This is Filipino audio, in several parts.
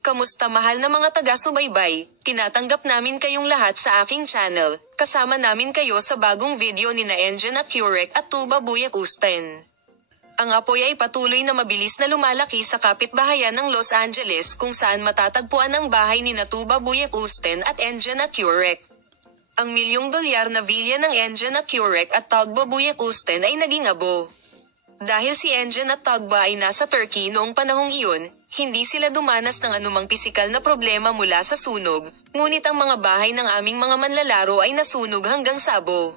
Kamusta mahal na mga taga-subaybay, tinatanggap namin kayong lahat sa aking channel, kasama namin kayo sa bagong video ni na Engine Accurek at Tuba Buyak Usten. Ang apoy ay patuloy na mabilis na lumalaki sa kapitbahayan ng Los Angeles kung saan matatagpuan ang bahay ni na Tuba Buyak Usten at Engine Accurek. Ang $1,000,000 na villa ng Engine Accurek at Tuba Buyak Usten ay naging abo. Dahil si Engine at Tugba ay nasa Turkey noong panahong iyon, hindi sila dumanas ng anumang pisikal na problema mula sa sunog, ngunit ang mga bahay ng aming mga manlalaro ay nasunog hanggang sa abo.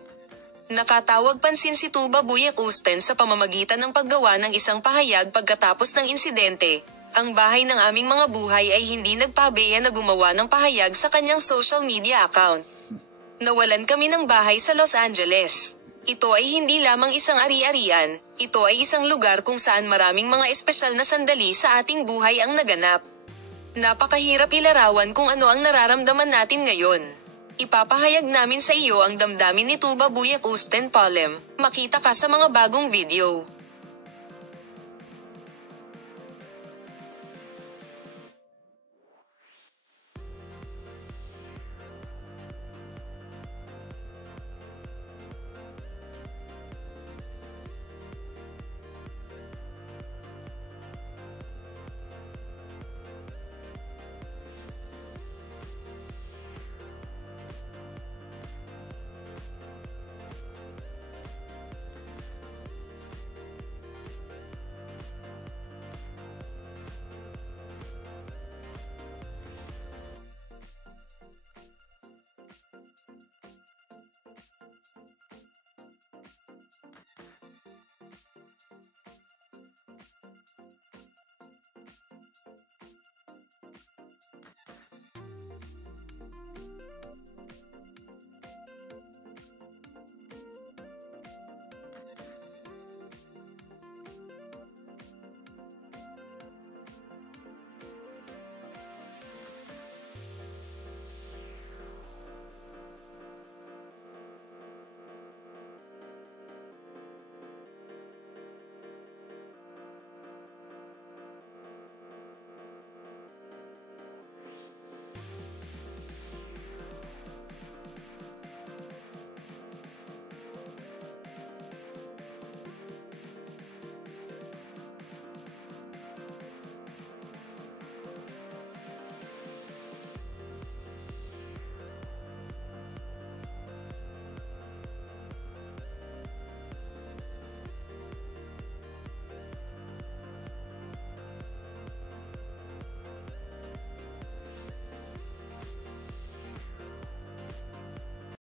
Nakatawag pansin si Tuba Buyak Usten sa pamamagitan ng paggawa ng isang pahayag pagkatapos ng insidente. Ang bahay ng aming mga buhay ay hindi nagpabeya na gumawa ng pahayag sa kanyang social media account. Nawalan kami ng bahay sa Los Angeles. Ito ay hindi lamang isang ari-arian, ito ay isang lugar kung saan maraming mga espesyal na sandali sa ating buhay ang naganap. Napakahirap ilarawan kung ano ang nararamdaman natin ngayon. Ipapahayag namin sa iyo ang damdamin ni Tuba Buyak Usten Palem, makita ka sa mga bagong video.